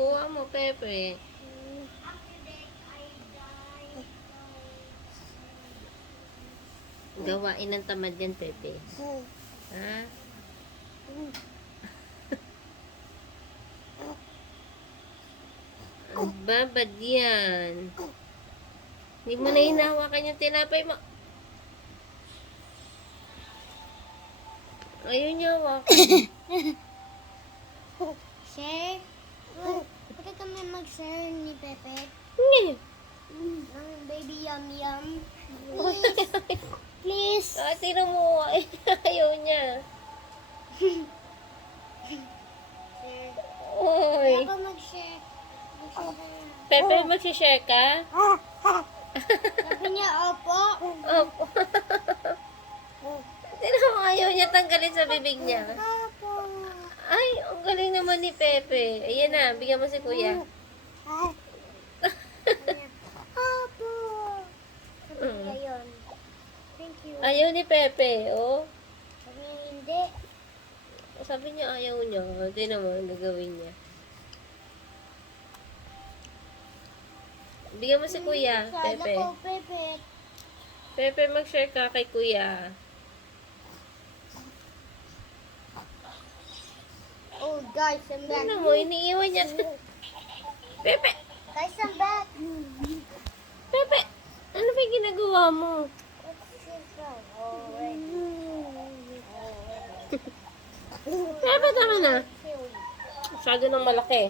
ginagawa mo, Pepe? Gawain ng tamad yan, Pepe. Ha? Ang babad yan. Hindi mo na hinahawakan yung tinapay mo. Ayaw niya hawakan. Share? Pwede kami mag-share ni Pepe? Hindi. Ng baby yum yum. Please. Please. Ah, tira mo. Ayaw niya. Share. Oy. Ako mag-share. Mag-share tayo. Pepe, magsishare ka? Sabi niya, opo. Opo. Tira mo, ayaw niya tanggalin sa bibig niya. Opo. Ay, ang galing naman ni Pepe. Ayan na, bigyan mo si Kuya. Opo. Sabi niya yun. Thank you. Ayaw ni Pepe, oh. Sabi niya hindi. Sabi niya ayaw niya. Hindi naman, gagawin niya. Bigyan mo si Kuya, Pepe. Sana ko, Pepe. Pepe, mag-share ka kay Kuya. Oh, guys, I'm back. Ano mo, iniiwan niya. Pepe! Guys, I'm back. Pepe! Ano ba yung ginagawa mo? Pepe, tama na. Masyado nang malaki.